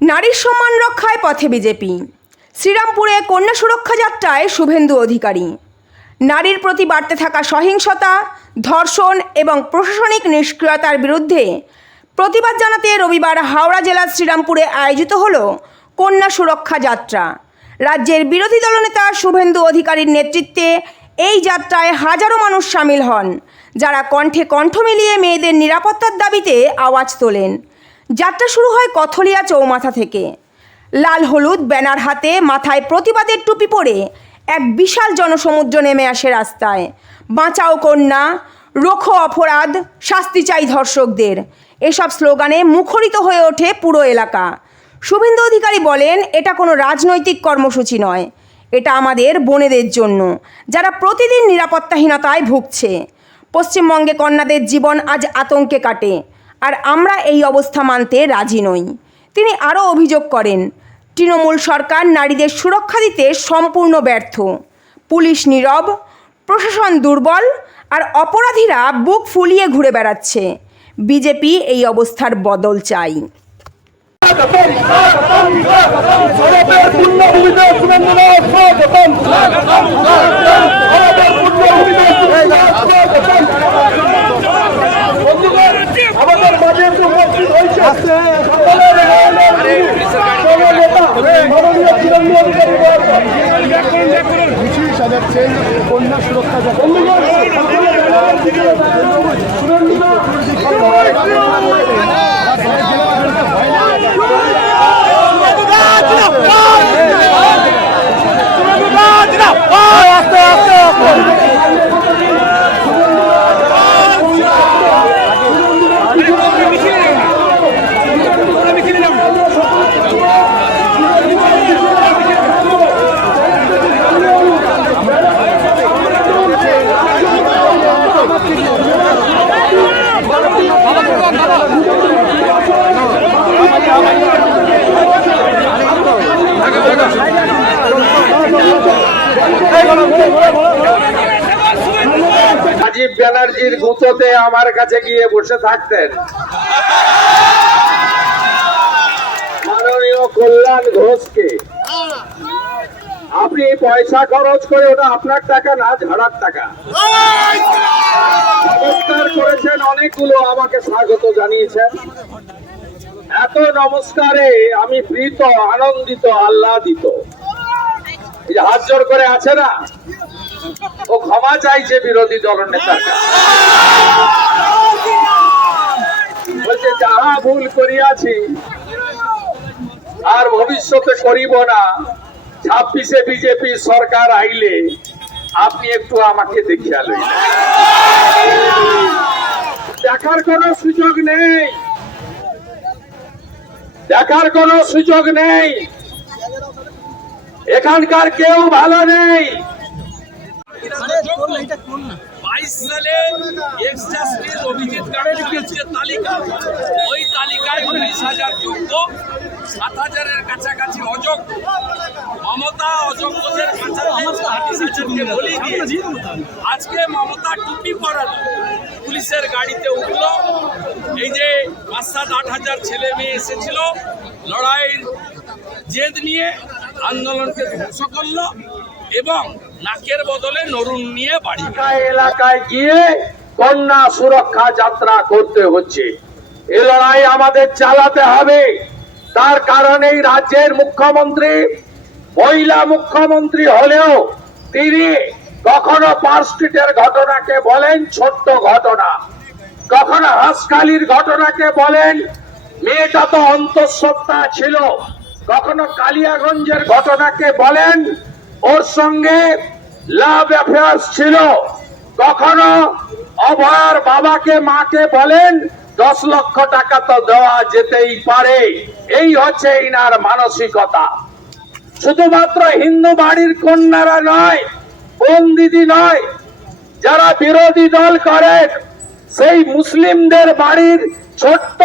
নারীর সম্মান রক্ষায় পথে বিজেপি। শ্রীরামপুরে কন্যা সুরক্ষা যাত্রায় শুভেন্দু অধিকারী। নারীর প্রতি বাড়তে থাকা সহিংসতা, ধর্ষণ এবং প্রশাসনিক নিষ্ক্রিয়তার বিরুদ্ধে প্রতিবাদ জানাতে রবিবার হাওড়া জেলার শ্রীরামপুরে আয়োজিত হল কন্যা সুরক্ষা যাত্রা। রাজ্যের বিরোধী দলনেতা শুভেন্দু অধিকারীর নেতৃত্বে এই যাত্রায় হাজারো মানুষ সামিল হন, যারা কণ্ঠে কণ্ঠ মিলিয়ে মেয়েদের নিরাপত্তার দাবিতে আওয়াজ তোলেন। যাত্রা শুরু হয় কথলিয়া চৌমাথা থেকে। লাল হলুদ ব্যানার হাতে, মাথায় প্রতিবাদের টুপি পরে এক বিশাল জনসমুদ্র নেমে আসে রাস্তায়। বাঁচাও কন্যা, রোখো অপরাধ, শাস্তি চাই ধর্ষকদের, এসব স্লোগানে মুখরিত হয়ে ওঠে পুরো এলাকা। শুভেন্দু অধিকারী বলেন, এটা কোনো রাজনৈতিক কর্মসূচি নয়, এটা আমাদের বোনেদের জন্য, যারা প্রতিদিন নিরাপত্তাহীনতায় ভুগছে। পশ্চিমবঙ্গে কন্যাদের জীবন আজ আতঙ্কে কাটে, আর আমরা এই অবস্থা মানতে রাজি নই। তিনি আরও অভিযোগ করেন, তৃণমূল সরকার নারীদের সুরক্ষা দিতে সম্পূর্ণ ব্যর্থ। পুলিশ নীরব, প্রশাসন দুর্বল, আর অপরাধীরা বুক ফুলিয়ে ঘুরে বেড়াচ্ছে। বিজেপি এই অবস্থার বদল চাই। কন্যা সুরক্ষা রাজীব ব্যানার্জির গুঁতোতে আমার কাছে গিয়ে বসে থাকতেন মাননীয় কল্যাণ ঘোষকে। আপনি পয়সা খরচ করে, ওটা আপনার টাকা না, ঝাড়ার টাকা। নমস্কার করেছেন অনেকগুলো, আমাকে স্বাগত জানিয়েছেন। এত নমস্কারে আমি প্রীত, আনন্দিত, আহ্লাদিত। এই যে হাত জোর করে আছে না, ও ক্ষমা চাইছে বিরোধী দলনেতার কাছে। বলছে, যাহা ভুল করিয়াছি আর ভবিষ্যতে করিব না, 26-এ বিজেপি সরকার আইলে আপনি একটু আমাকে দেখিয়া লইলেন। দেখার কোনো সুযোগ নেই, দেখার কোনো সুযোগ নেই। এখানকার কেউ ভালো নেই। 22 সালে এক্স জাস্টিস অভিজিৎ গাঙ্গুলির যে তালিকা, ওই তালিকায় 19,000 যোগ্য, 7,000-এর কাছাকাছি অযোগ্য। মমতা অযোগ্যদের কাছাকাছি 30,000-কে বলি দিয়েছে। আজকে মমতা টুপি পরালো, পুলিশের গাড়িতে উঠলো। এই যে 5,000-8,000 ছেলে মেয়ে এসেছিল, লড়াইয়ের জেদ নিয়ে আন্দোলনকে ধ্বংস করলো এবং নাকের বদলে নরুন নিয়ে বাড়ি। এলাকায় গিয়ে কন্যা সুরক্ষা যাত্রা করতে হচ্ছে। এই লড়াই আমাদের চালাতে হবে। তার কারণেই রাজ্যের মুখ্যমন্ত্রী, মহিলা মুখ্যমন্ত্রী হলেও তিনি কখনো পার্ক স্ট্রিটের ঘটনাকে বলেন ছোট্ট ঘটনা, কখনো হাঁসখালির ঘটনাকে বলেন মেয়েটা তো অন্তঃসত্ত্বা ছিল, কখনো কালিয়াগঞ্জের ঘটনাকে বলেন ওর সঙ্গে লাভ অ্যাফেয়ার্স ছিল, কখনো অভয়ার বাবাকে মাকে বলেন 10 লক্ষ টাকা তো দেওয়া যেতেই পারে। এই হচ্ছে ইনার মানসিকতা। শুধুমাত্র হিন্দু বাড়ির কন্যারা নয়, বোন দিদি নয়, যারা বিরোধী দল করেন সেই মুসলিমদের বাড়ির ছোট্ট